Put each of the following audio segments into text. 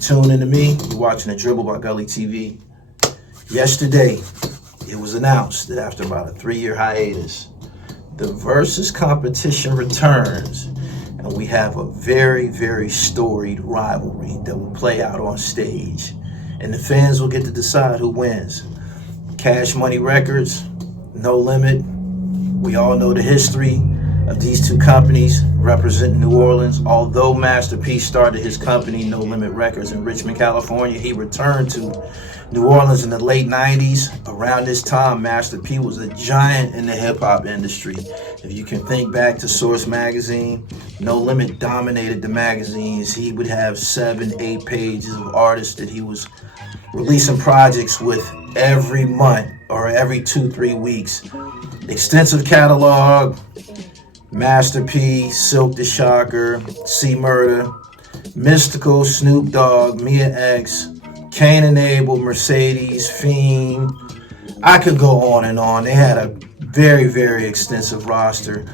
Tune into me. You're watching The Dribble by Gully TV. Yesterday, it was announced that after about a 3-year hiatus, the Versus competition returns, and we have a very, very storied rivalry that will play out on stage, and the fans will get to decide who wins. Cash Money Records, No Limit. We all know the history of these two companies representing New Orleans. Although Master P started his company, No Limit Records, in Richmond, California, he returned to New Orleans in the late 90s. Around this time, Master P was a giant in the hip-hop industry. If you can think back to Source Magazine, No Limit dominated the magazines. He would have 7-8 pages of artists that he was releasing projects with every month or every 2-3 weeks. Extensive catalog. Master P, Silk the Shocker, C Murder, Mystical, Snoop Dogg, Mia X, Cain and Abel, Mercedes, Fiend. I could go on and on. They had a very, very extensive roster.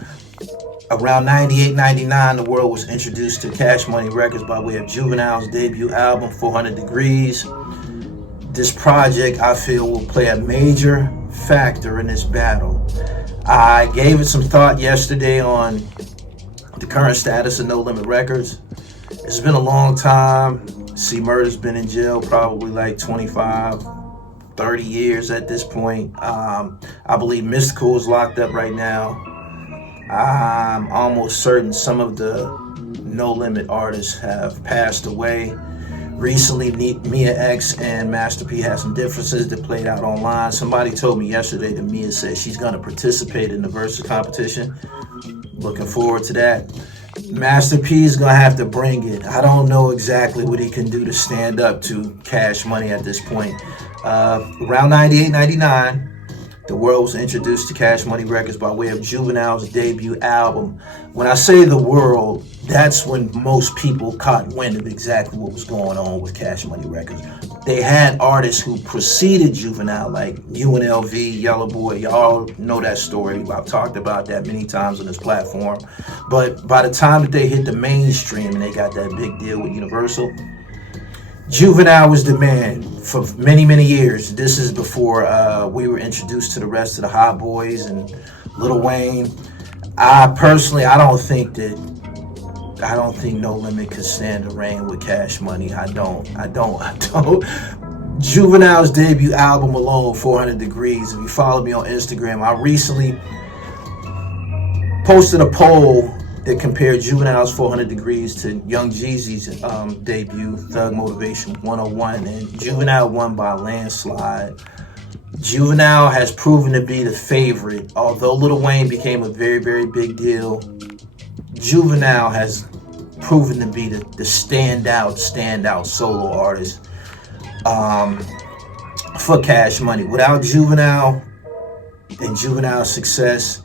Around 98, 99, the world was introduced to Cash Money Records by way of Juvenile's debut album, 400 Degrees. This project, I feel, will play a major factor in this battle. I gave it some thought yesterday on the current status of No Limit Records. It's been a long time. C Murder's been in jail probably like 25, 30 years at this point. I believe Mystical is locked up right now. I'm almost certain some of the No Limit artists have passed away. Recently, Mia X and Master P had some differences that played out online. Somebody told me yesterday that Mia said she's going to participate in the Versus competition. Looking forward to that. Master P is going to have to bring it. I don't know exactly what he can do to stand up to Cash Money at this point. Around 98, 99, the world was introduced to Cash Money Records by way of Juvenile's debut album. When I say the world, that's when most people caught wind of exactly what was going on with Cash Money Records. They had artists who preceded Juvenile, like UNLV, Yellow Boy. Y'all know that story. I've talked about that many times on this platform. But by the time that they hit the mainstream and they got that big deal with Universal, Juvenile was the man for many, many years. This is before we were introduced to the rest of the Hot Boys and Lil Wayne. I don't think No Limit could stand the reign with Cash Money. I don't. Juvenile's debut album alone, 400 Degrees. If you follow me on Instagram, I recently posted a poll that compared Juvenile's 400 Degrees to Young Jeezy's debut, Thug Motivation 101, and Juvenile won by a landslide. Juvenile has proven to be the favorite. Although Lil Wayne became a very, very big deal, Juvenile has proven to be the standout solo artist for Cash Money. Without Juvenile and Juvenile's success,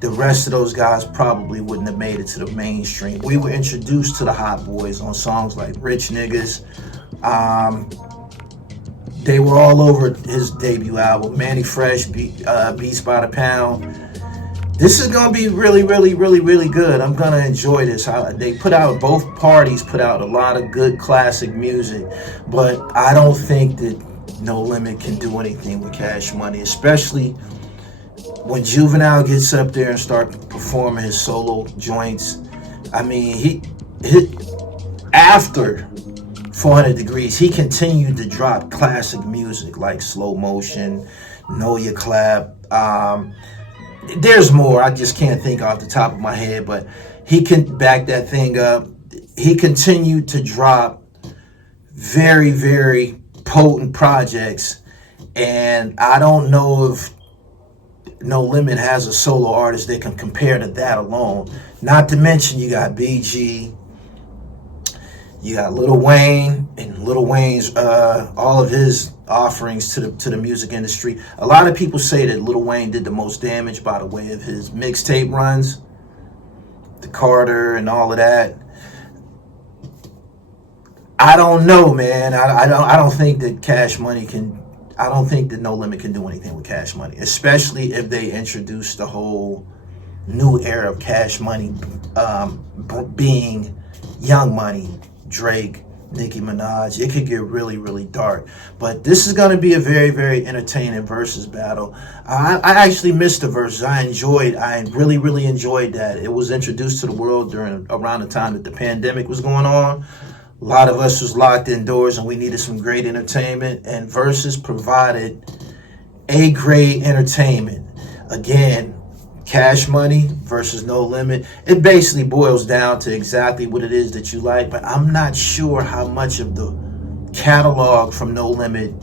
the rest of those guys probably wouldn't have made it to the mainstream. We were introduced to the Hot Boys on songs like Rich Niggas. They were all over his debut album, Manny Fresh, Beats by the Pound. This is going to be really, really, really, really good. I'm going to enjoy this. Both parties put out a lot of good classic music, but I don't think that No Limit can do anything with Cash Money, especially when Juvenile gets up there and starts performing his solo joints. I mean, after 400 Degrees, he continued to drop classic music like Slow Motion, Know Ya Clap. There's more. I just can't think off the top of my head, but he can back that thing up. He continued to drop very, very potent projects, and I don't know if No Limit has a solo artist that can compare to that alone. Not to mention you got BG, you got Lil Wayne, and Lil Wayne's all of his offerings to the music industry. A lot of people say that Lil Wayne did the most damage by the way of his mixtape runs, the Carter and all of that. I don't know, man. I don't think that Cash Money can. I don't think that No Limit can do anything with Cash Money, especially if they introduce the whole new era of Cash Money being Young Money, Drake, Nicki Minaj. It could get really, really dark. But this is going to be a very, very entertaining versus battle. I actually missed the verses. I really, really enjoyed that. It was introduced to the world around the time that the pandemic was going on. A lot of us was locked indoors and we needed some great entertainment, and versus provided A-grade entertainment. Again, Cash Money versus No Limit. It basically boils down to exactly what it is that you like, but I'm not sure how much of the catalog from No Limit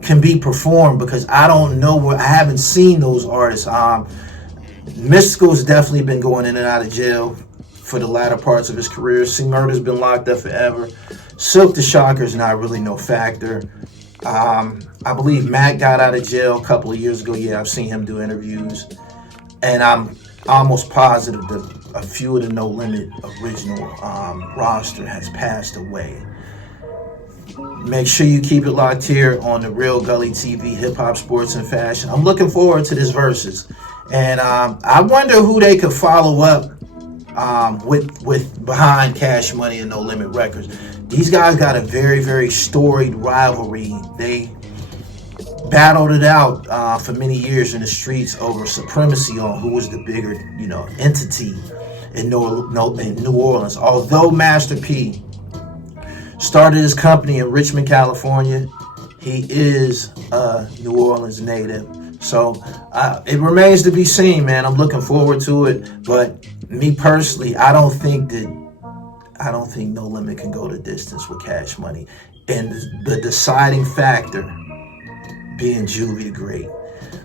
can be performed because I don't know I haven't seen those artists. Mystikal's definitely been going in and out of jail for the latter parts of his career. C Murder's been locked up forever. Silk the Shocker's not really no factor. I believe Mac got out of jail a couple of years ago. Yeah, I've seen him do interviews. And I'm almost positive that a few of the No Limit original roster has passed away. Make sure you keep it locked here on the Real Gully TV, Hip Hop, Sports, and Fashion. I'm looking forward to this versus. And I wonder who they could follow up with behind Cash Money and No Limit Records. These guys got a very, very storied rivalry. They battled it out for many years in the streets over supremacy on who was the bigger, entity in New Orleans. Although Master P started his company in Richmond, California, he is a New Orleans native. So it remains to be seen, man. I'm looking forward to it. But me personally, I don't think No Limit can go the distance with Cash Money. And the deciding factor being Juvie the Great.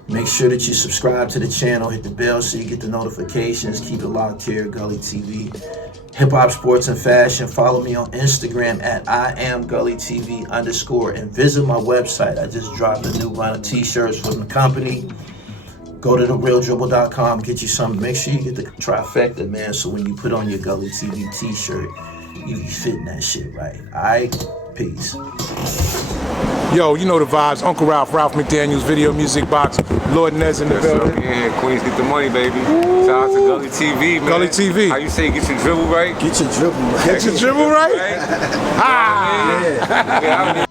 Make sure that you subscribe to the channel, hit the bell so you get the notifications. Keep it locked here, Gully TV. Hip Hop, Sports, and Fashion. Follow me on Instagram at IamGullyTV_, and visit my website. I just dropped a new line of t-shirts from the company. Go to therealdribble.com, get you something. Make sure you get the trifecta, man, so when you put on your Gully TV t-shirt, you be fitting that shit right. All right? Peace. Yo, you know the vibes. Uncle Ralph McDaniels, Video Music Box, Lord Nez in the building. Yeah, Queens get the money, baby. Shout out to Gully TV, man. Gully TV. How you say get your dribble right? Get your dribble right. Get your dribble right? Ah! Yeah.